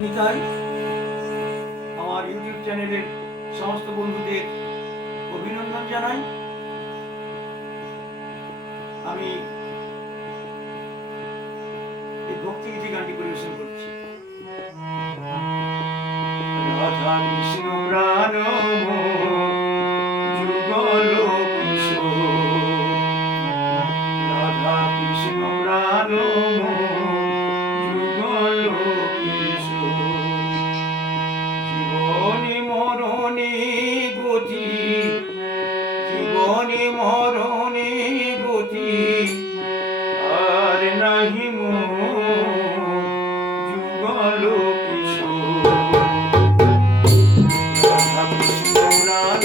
নিতাই আমার ইউটিউব চ্যানেলের সমস্ত বন্ধুদের অভিনন্দন জানাই। আমি এই ভক্তিগীতি গানটি পরিবেশন করছি। রাধা কৃষ্ণ প্রাণ যুগল কিশোর, রাধা কৃষ্ণ প্রাণ যুগল কিশোর, জীবনে মরণে গতি, জীবনে মরণে গতি আর নাহি যুগল কিশোর, রাধা কৃষ্ণ প্রাণ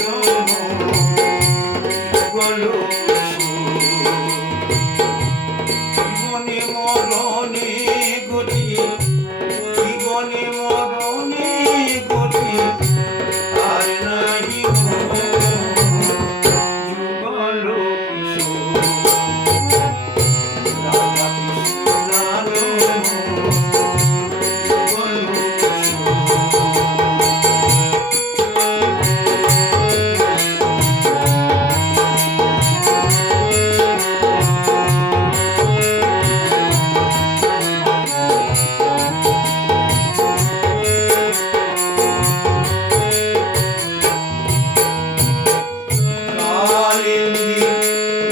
যুগল কিশোর, জীবনে মরণে গতি, জীবনে মরণে গতি আর নাহি যুগল কিশোর, রাধা কৃষ্ণ প্রাণ যুগল কিশোর।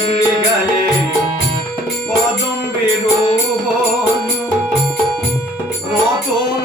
ভুলে গেলে কদম্বের বন, রতন